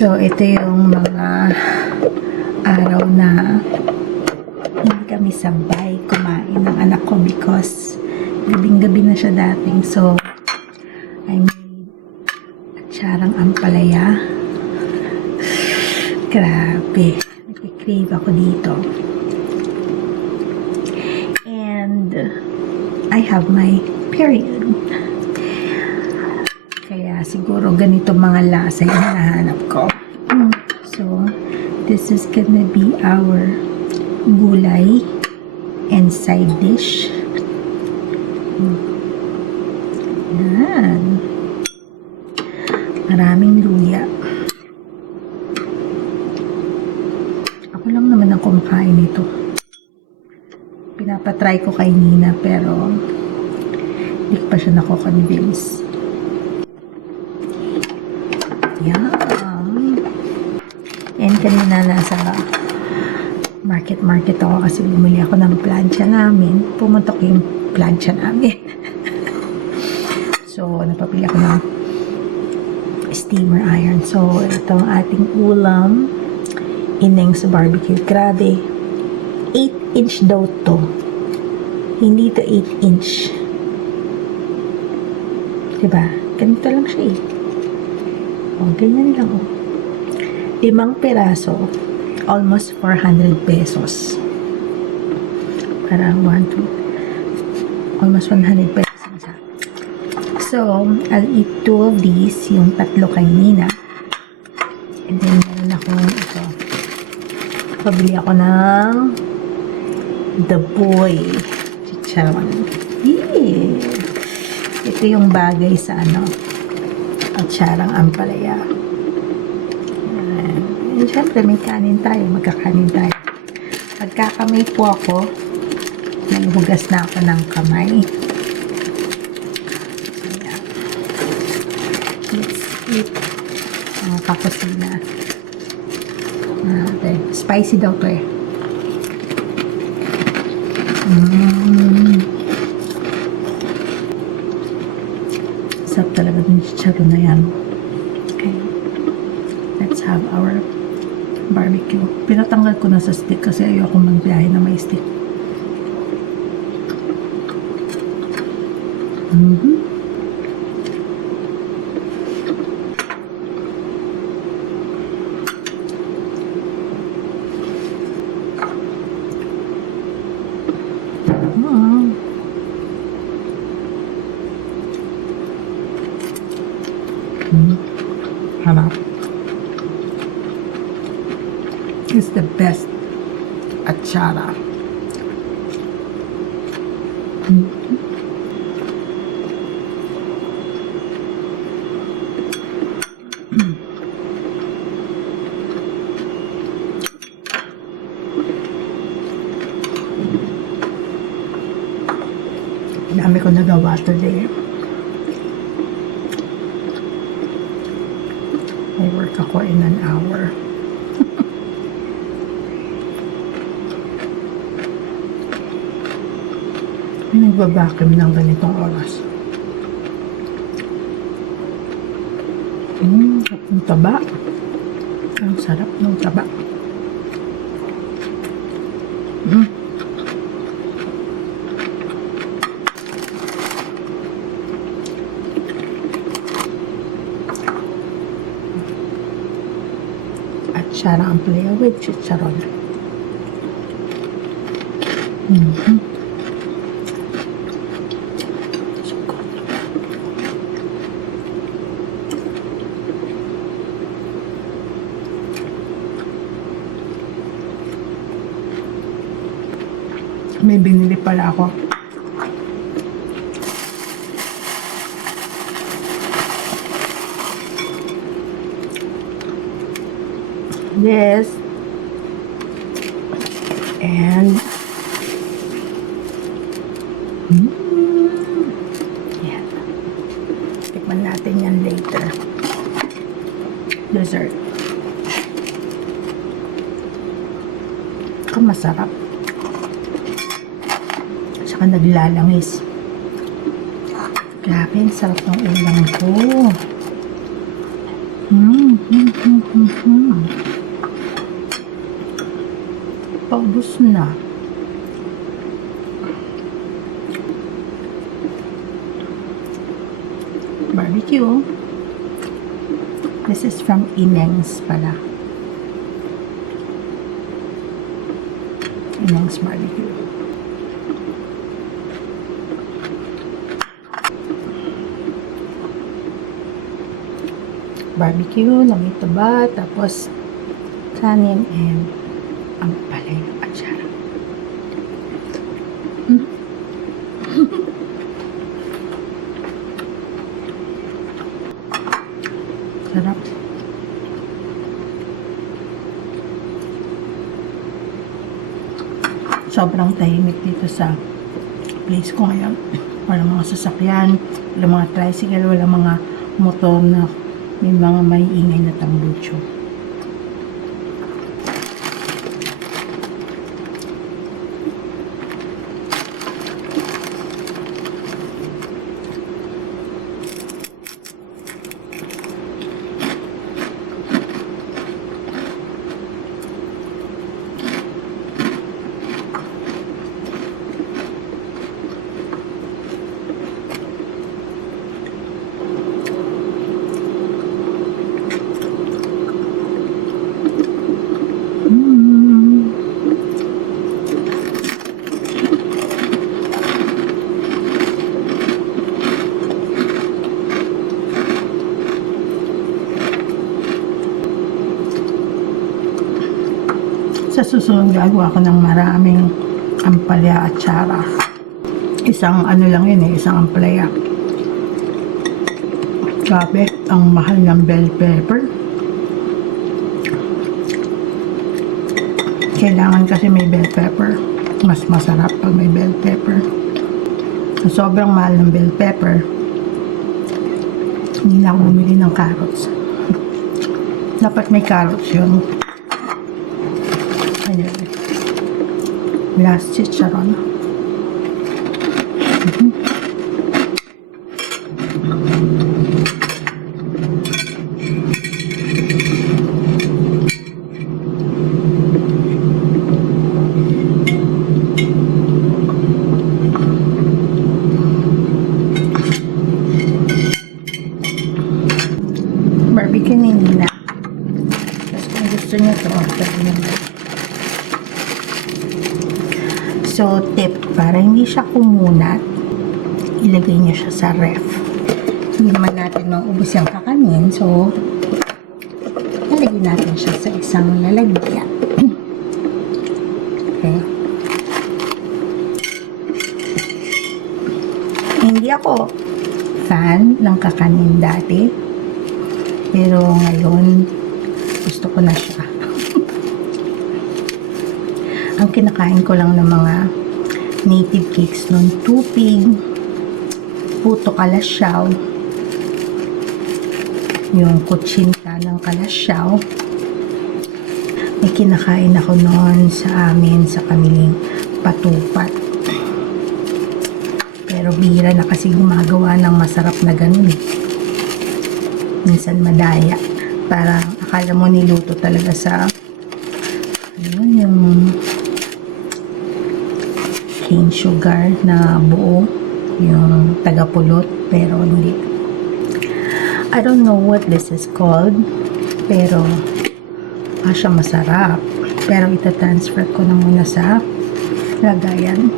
So, ito yung mga araw na hindi kami sabay kumain ng anak ko because gabing-gabi na siya dating. So, I made atsarang ampalaya. Grabe. Nag-crave ako dito. And I have my period. Kaya siguro ganito mga lasa yung hinahanap ko. So, this is gonna be our gulay and side dish. Yan. Maraming luya. Ako lang naman ang kumakain nito. Pinapatry ko kay Nina pero hindi ko pa siya nako-convince. Yan. And kanina nasa market ako kasi bumili ako ng plancha namin. Pumuntok yung plancha namin. So, napapili ako ng steamer iron. So, ito ang ating ulam. Ineng sa barbecue. Grabe. 8-inch daw to. Hindi to 8-inch. Diba? Ganito lang siya eh. O, ganyan lang o. 5 piraso. Almost 400 pesos. Parang 1, 2. Almost 100 pesos isa. So, I'll eat 2 of these. Yung 3 kay Nina. And then, meron akong ito. Pabili ako ng The Boy chicharon. Yeah. Ito yung bagay sa atsarang ampalaya. And syempre may kanin tayo, magkakanin tayo. Pagkakamay po ako, naghugas na ako ng kamay. So, yeah. Let's eat ang kakusina. Spicy daw to eh. Sarap talaga ng chicharon na yan. Okay. Let's have our barbecue. Pinatanggal ko na sa stick kasi ayoko magbiyahe na may stick. Harap. It's the best atsara. Dami ko nagawa today. May work ako in an hour. May nagbabakim ng ganitong oras. Ang taba. Ang sarap ng taba. Atsara ampalaya with chicharon. So good. May binili pala ako. This and yeah, tikman natin yan later. Dessert. Masarap. Saka naglalangis. Grabe, sarap ng ulam ko. Paubos na. Barbecue. This is from Ineng's pala. Ineng's barbecue. Barbecue na may taba, tapos kanin and ang palay ng atsara. Sarap. Sobrang tahimik dito sa place ko ngayon. Wala mga sasakyan, wala mga tricycle, wala mga motor na may mga may ingay na tambucho. Sa susunod gagawa ko ng maraming ampalaya at atsara. Isang ano lang yun isang ampalaya. Grabe, ang mahal ng bell pepper. Kailangan kasi may bell pepper. Mas masarap pag may bell pepper. Sobrang mahal ng bell pepper. Hindi na ako bumili ng carrots. Dapat may carrots yun. Ayan. Last chicharon. Barbecue ni Nina. Tapos kung gusto niya ito, pwede naman. So, tip, para hindi siya kumunat, ilagay niyo siya sa ref. Hindi naman natin maubos yung kakanin, so, lalagyan natin siya sa isang lalagyan. Okay. Hindi ako fan ng kakanin dati, pero ngayon, gusto ko na siya. Ang kinakain ko lang ng mga native cakes nun, tupig, puto kalasyaw, yung kutsinta ng kalasyaw. May kinakain ako noon sa amin, sa kamiling patupat. Pero bihira na kasi gumagawa ng masarap na ganun. Minsan madaya. Parang akala mo niluto talaga sa yun, yung cane sugar na buo, yung tagapulot, pero hindi. I don't know what this is called, pero siya masarap. Pero ita-transfer ko na muna sa lagayan.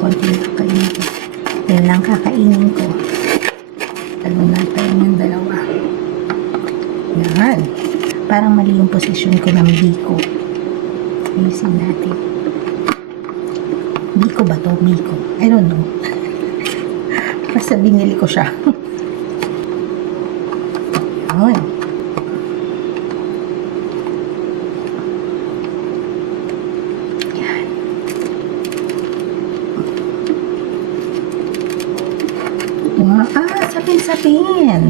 Konti lang kainin ko. Yan lang kakainin ko. Talon natin yung dalawa. Yan. Parang mali yung posisyon ko ng biko. Ayusin natin. Biko ba to? Biko. I don't know. Basta binili ko siya. Yan. Yan. Sapin-sapin.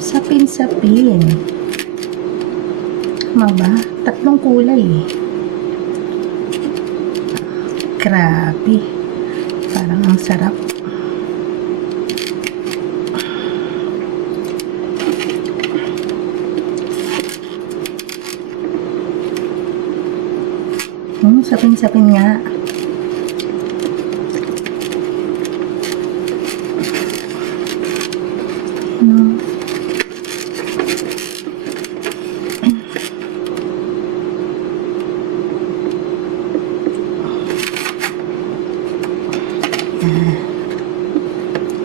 Sapin-sapin. Tama ba? Tatlong kulay eh. Grabe. Parang ang sarap. Sapin-sapin nga.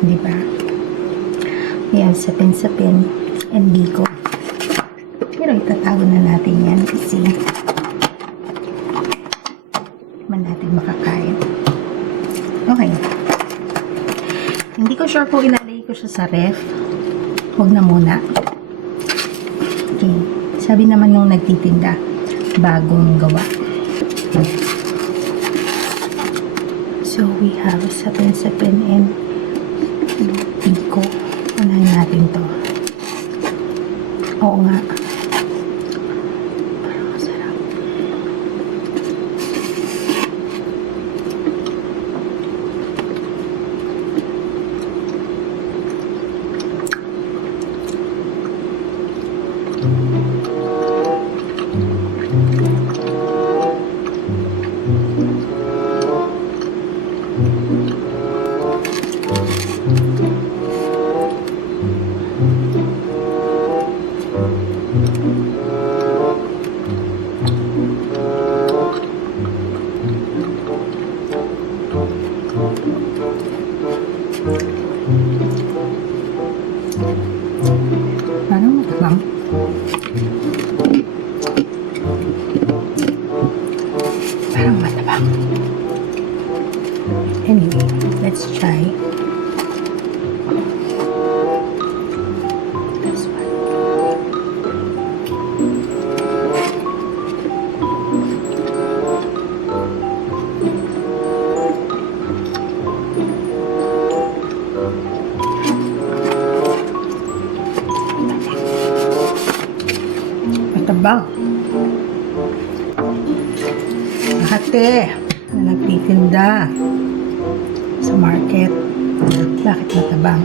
Di ba? Yan, sapin-sapin. Hindi ko. Pero itatago na natin yan kasi man natin makakain. Okay. Hindi ko sure kung ilalagay ko siya sa ref. Huwag na muna. Okay. Sabi naman nung nagtitinda, bagong gawa. So, we have sapin-sapin and biko. Unahin natin to. Oo nga. Parang masarap. Parang matabang. Parang matabang. Anyway, let's try this one. Matabang. Ate na nagtitinda sa market. Bakit matabang?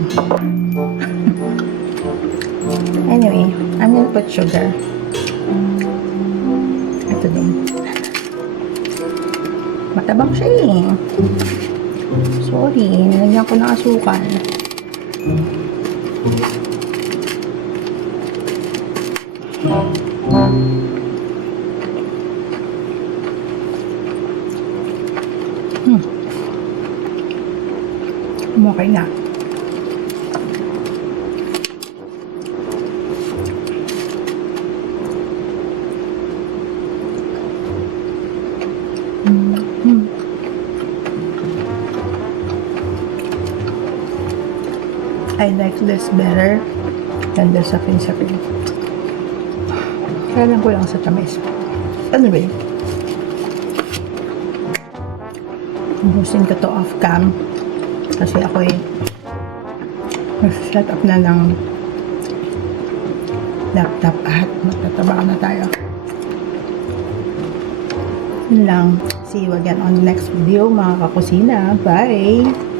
Anyway, I'm gonna put sugar. Ito din. Matabang siya eh. Sorry, nilagyan ko ng asukal. Okay na. I like this better than the sapin-sapin. Kailan ko lang sa tamis. Anyway, ubusin ko to off cam kasi ako set up na ng laptop at magtatrabaho na tayo. Yun lang. See you again on the next video mga kakusina. Bye!